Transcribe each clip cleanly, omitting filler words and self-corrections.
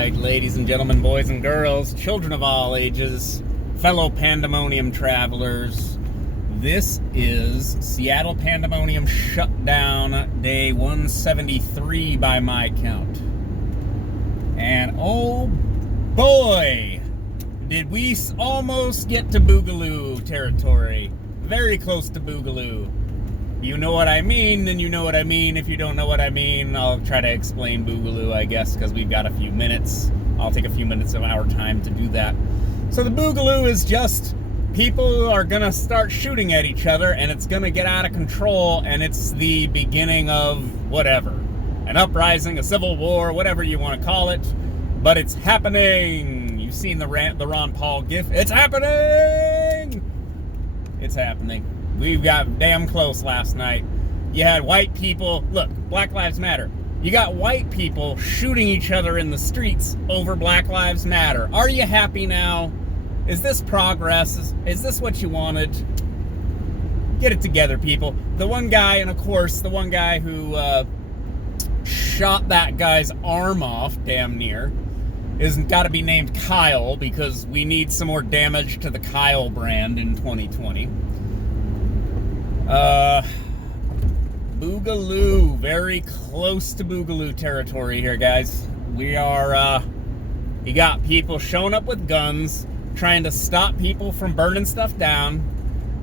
right, ladies and gentlemen, boys and girls, children of all ages, fellow Pandemonium travelers. This is Seattle Pandemonium Shutdown, day 173 by my count. And oh boy, did we almost get to Boogaloo territory. Very close to Boogaloo. You know what I mean, then you know what I mean. If you don't know what I mean, I'll try to explain Boogaloo, I guess, because we've got a few minutes. I'll take a few minutes of our time to do that. So the Boogaloo is just people are going to start shooting at each other, and it's going to get out of control, and it's the beginning of whatever. An uprising, a civil war, whatever you want to call it. But it's happening. You've seen the Ron Paul gif. It's happening! It's happening. We got damn close last night. You had white people, look, Black Lives Matter. You got white people shooting each other in the streets over Black Lives Matter. Are you happy now? Is this progress? Is this what you wanted? Get it together, people. The one guy, and of course, the one guy who shot that guy's arm off, damn near, is got to be named Kyle, because we need some more damage to the Kyle brand in 2020. Boogaloo, very close to Boogaloo territory here, guys. We are, you got people showing up with guns, trying to stop people from burning stuff down,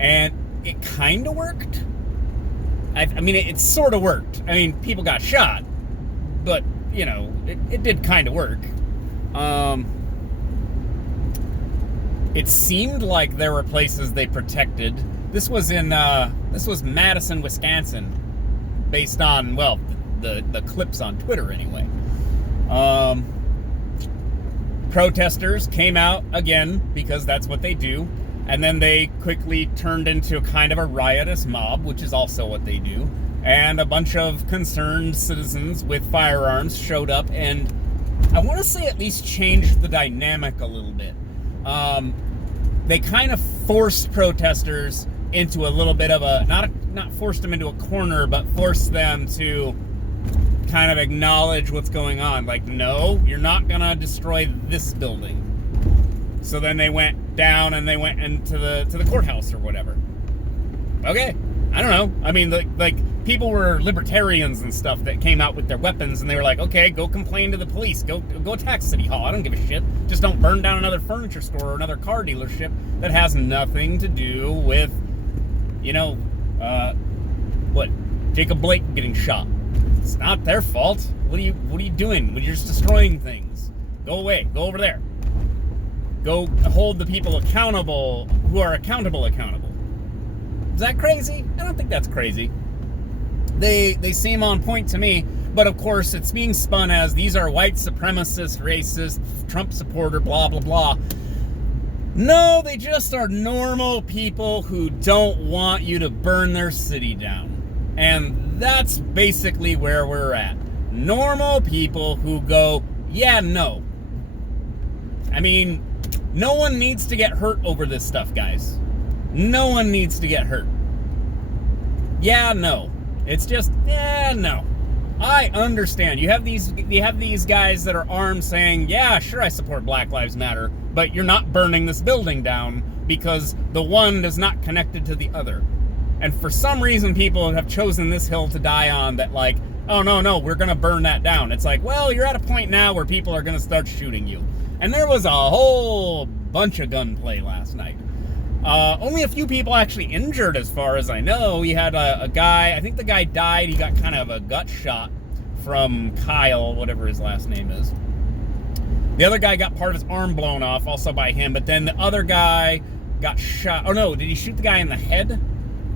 and it kind of worked. I mean, it sort of worked. I mean, people got shot, but, you know, it did kind of work. It seemed like there were places they protected. This was Madison, Wisconsin, based on, well, the clips on Twitter anyway. Protesters came out again, because that's what they do, and then they quickly turned into kind of a riotous mob, which is also what they do, and a bunch of concerned citizens with firearms showed up, and I want to say at least changed the dynamic a little bit. They kind of forced protesters into a little bit of a, not forced them into a corner, but forced them to kind of acknowledge what's going on. Like, no, you're not gonna destroy this building. So then they went down and they went into the courthouse or whatever. Okay, I don't know. I mean, like people were libertarians and stuff that came out with their weapons, and they were like, okay, go complain to the police, go attack City Hall. I don't give a shit. Just don't burn down another furniture store or another car dealership that has nothing to do with, you know, what, Jacob Blake getting shot. It's not their fault. What are you doing? You're just destroying things. Go away. Go over there. Go hold the people accountable who are accountable. Is that crazy? I don't think that's crazy. They seem on point to me, but of course it's being spun as these are white supremacist, racist, Trump supporter, blah, blah, blah. No, they just are normal people who don't want you to burn their city down. And that's basically where we're at. Normal people who go, yeah, no. I mean, no one needs to get hurt over this stuff, guys. No one needs to get hurt. Yeah, no. It's just, yeah, no. I understand. You have these guys that are armed saying, yeah, sure, I support Black Lives Matter, but you're not burning this building down because the one is not connected to the other. And for some reason, people have chosen this hill to die on that, like, oh, no, we're going to burn that down. It's like, well, you're at a point now where people are going to start shooting you. And there was a whole bunch of gunplay last night. Only a few people actually injured, as far as I know. You had a guy, I think the guy died. He got kind of a gut shot from Kyle, whatever his last name is. The other guy got part of his arm blown off, also by him. But then the other guy got shot. Oh, no, did he shoot the guy in the head?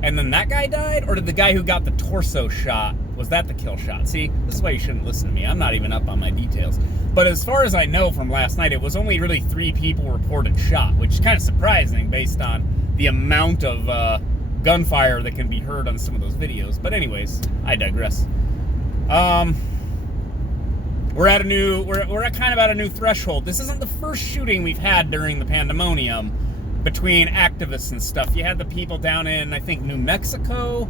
And then that guy died? Or did the guy who got the torso shot, was that the kill shot? See, this is why you shouldn't listen to me. I'm not even up on my details. But as far as I know from last night, it was only really 3 people reported shot, which is kind of surprising based on the amount of gunfire that can be heard on some of those videos. But anyways, I digress. We're at kind of at a new threshold. This isn't the first shooting we've had during the Pandemonium between activists and stuff. You had the people down in, I think, New Mexico.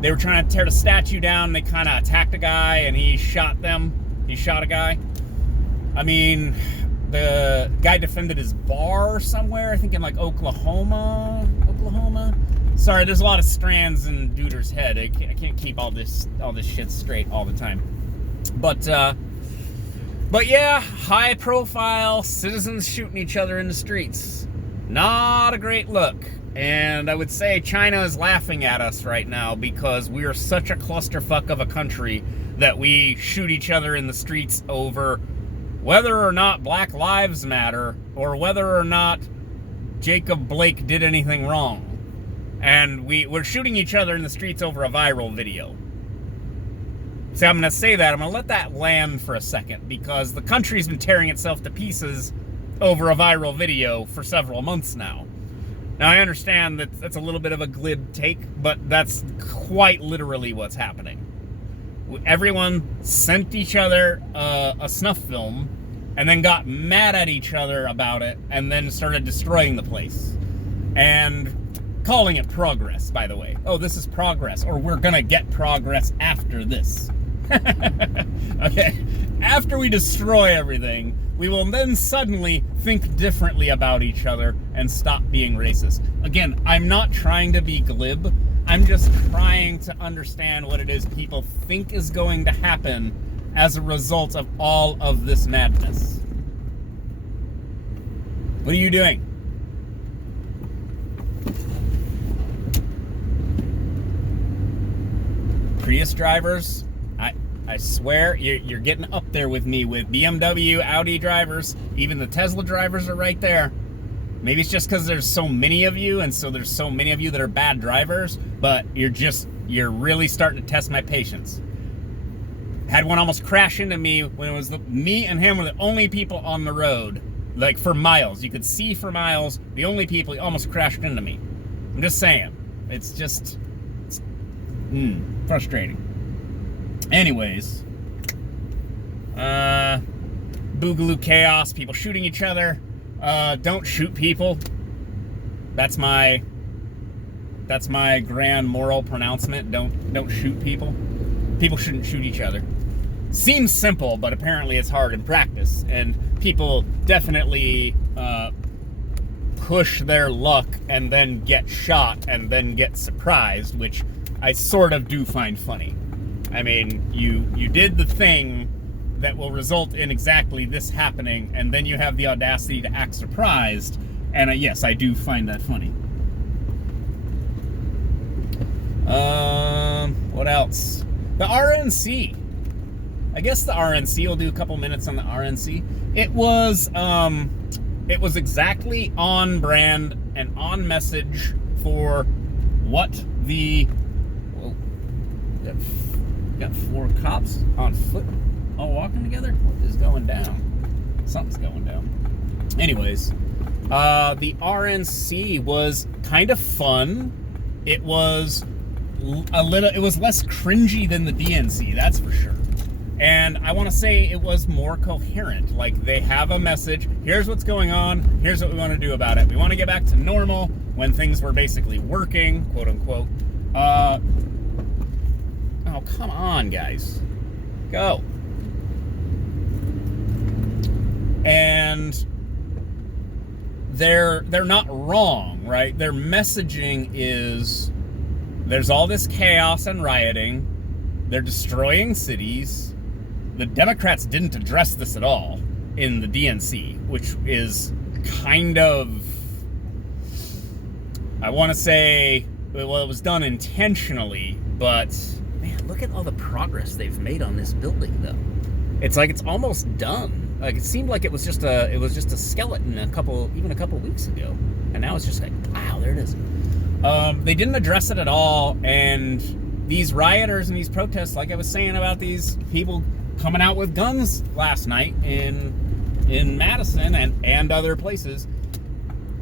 They were trying to tear the statue down. They kind of attacked a guy, and he shot them. He shot a guy. I mean, the guy defended his bar somewhere, I think in like Oklahoma. Sorry, there's a lot of strands in Duder's head. I can't keep all this shit straight all the time. But yeah, high profile citizens shooting each other in the streets. Not a great look. And I would say China is laughing at us right now because we are such a clusterfuck of a country that we shoot each other in the streets over whether or not Black Lives Matter or whether or not Jacob Blake did anything wrong. And we're shooting each other in the streets over a viral video. See, I'm going to say that. I'm going to let that land for a second because the country's been tearing itself to pieces over a viral video for several months now. Now, I understand that that's a little bit of a glib take, but that's quite literally what's happening. Everyone sent each other a snuff film and then got mad at each other about it and then started destroying the place. And calling it progress, by the way. Oh, this is progress, or we're gonna get progress after this. Okay, after we destroy everything, we will then suddenly think differently about each other and stop being racist. Again, I'm not trying to be glib. I'm just trying to understand what it is people think is going to happen as a result of all of this madness. What are you doing? Prius drivers, I swear you're getting up there with me with BMW, Audi drivers. Even the Tesla drivers are right there. Maybe it's just because there's so many of you, and so there's so many of you that are bad drivers, but you're really starting to test my patience. Had one almost crash into me when it was me and him were the only people on the road, like for miles. You could see for miles, the only people. He almost crashed into me. I'm just saying. It's just frustrating. Anyways, boogaloo chaos, people shooting each other. Don't shoot people. That's my grand moral pronouncement. Don't shoot people. People shouldn't shoot each other. Seems simple, but apparently it's hard in practice, and people definitely push their luck and then get shot and then get surprised, which I sort of do find funny. I mean, you did the thing that will result in exactly this happening, and then you have the audacity to act surprised, and yes, I do find that funny. What else? The RNC. I guess the RNC, we'll do a couple minutes on the RNC. It was exactly on brand and on message for what the... Whoa. Got 4 cops on foot all walking together? What is going down? Something's going down. Anyways, the RNC was kind of fun. It was less cringy than the DNC, that's for sure. And I want to say it was more coherent. Like, they have a message. Here's what's going on. Here's what we want to do about it. We want to get back to normal when things were basically working, quote unquote. Oh, come on, guys. Go. And they're not wrong, right? Their messaging is there's all this chaos and rioting. They're destroying cities. The Democrats didn't address this at all in the DNC, which is kind of, I want to say, well, it was done intentionally, but man, look at all the progress they've made on this building, though. It's like it's almost done. Like, it seemed like it was just a skeleton a couple weeks ago, and now it's just like, wow, there it is. They didn't address it at all, and these rioters and these protests, like I was saying about these people coming out with guns last night in Madison and other places,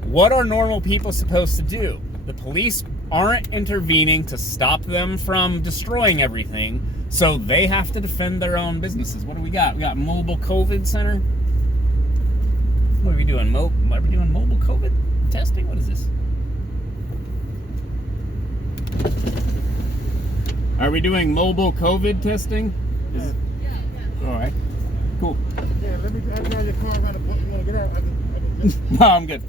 what are normal people supposed to do? The police aren't intervening to stop them from destroying everything, so they have to defend their own businesses. What do we got? We got mobile COVID center. What are we doing? Are we doing mobile COVID testing? What is this? Are we doing mobile COVID testing? Yeah. All right. Cool. They're let me drive your car around the block. You want to get out? I can No, I'm good.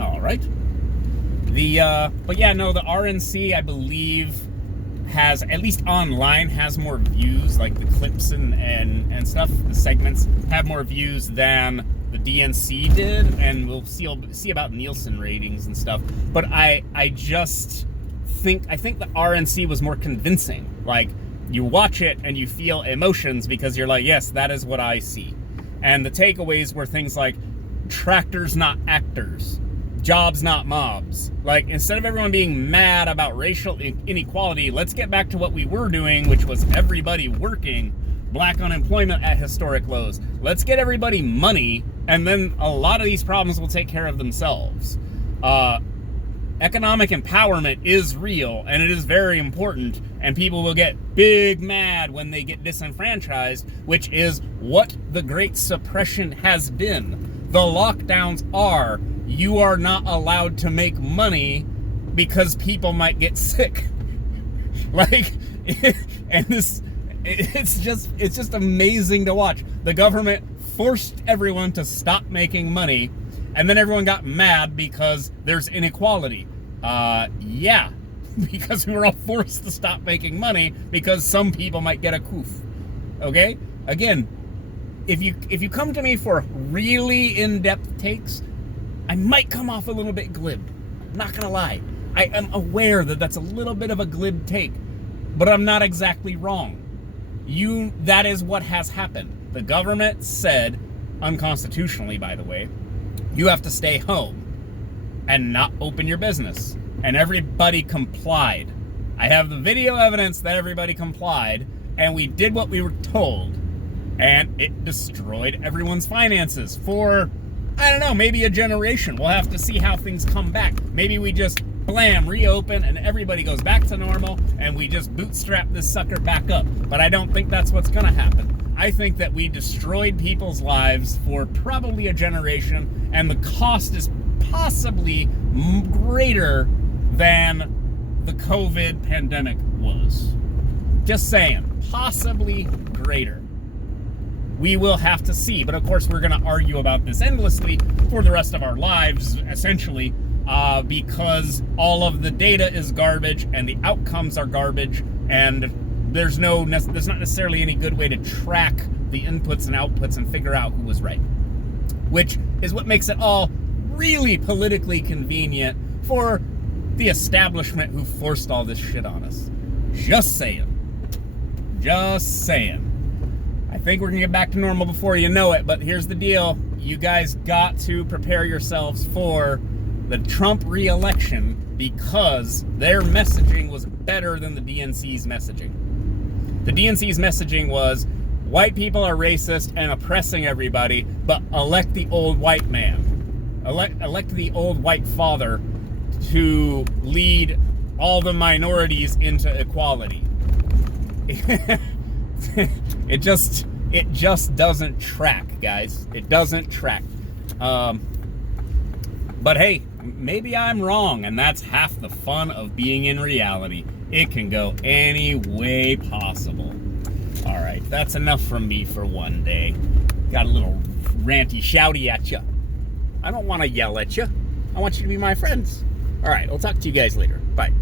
All right. But yeah, no, the RNC, I believe, has, at least online, has more views, like the clips and stuff, the segments have more views than the DNC did, and we'll see about Nielsen ratings and stuff. But I think the RNC was more convincing. Like, you watch it and you feel emotions because you're like, yes, that is what I see. And the takeaways were things like tractors, not actors. Jobs, not mobs. Like, instead of everyone being mad about racial inequality, let's get back to what we were doing, which was everybody working, black unemployment at historic lows. Let's get everybody money, and then a lot of these problems will take care of themselves. Economic empowerment is real, and it is very important, and people will get big mad when they get disenfranchised, which is what the Great Suppression has been. The lockdowns are, you are not allowed to make money because people might get sick. Like, and it's just amazing to watch. The government forced everyone to stop making money, and then everyone got mad because there's inequality. Yeah, because we were all forced to stop making money because some people might get a coof. Okay? Again, if you come to me for really in-depth takes, I might come off a little bit glib. I'm not gonna lie. I am aware that that's a little bit of a glib take, but I'm not exactly wrong. That is what has happened. The government said, unconstitutionally by the way, you have to stay home and not open your business. And everybody complied. I have the video evidence that everybody complied, and we did what we were told. And it destroyed everyone's finances for, I don't know, maybe a generation. We'll have to see how things come back. Maybe we just, blam, reopen, and everybody goes back to normal, and we just bootstrap this sucker back up. But I don't think that's what's gonna happen. I think that we destroyed people's lives for probably a generation, and the cost is possibly greater than the COVID pandemic was. Just saying, possibly greater. We will have to see, but of course we're going to argue about this endlessly for the rest of our lives, essentially, because all of the data is garbage and the outcomes are garbage, and there's not necessarily any good way to track the inputs and outputs and figure out who was right, which is what makes it all really politically convenient for the establishment who forced all this shit on us. Just saying. Just saying. I think we're gonna get back to normal before you know it, but here's the deal. You guys got to prepare yourselves for the Trump re-election because their messaging was better than the DNC's messaging. The DNC's messaging was, white people are racist and oppressing everybody, but elect the old white man. Elect the old white father to lead all the minorities into equality. It just doesn't track, guys. It doesn't track. But hey, maybe I'm wrong, and that's half the fun of being in reality. It can go any way possible. All right, that's enough from me for one day. Got a little ranty shouty at you. I don't want to yell at you. I want you to be my friends. All right, I'll talk to you guys later. Bye.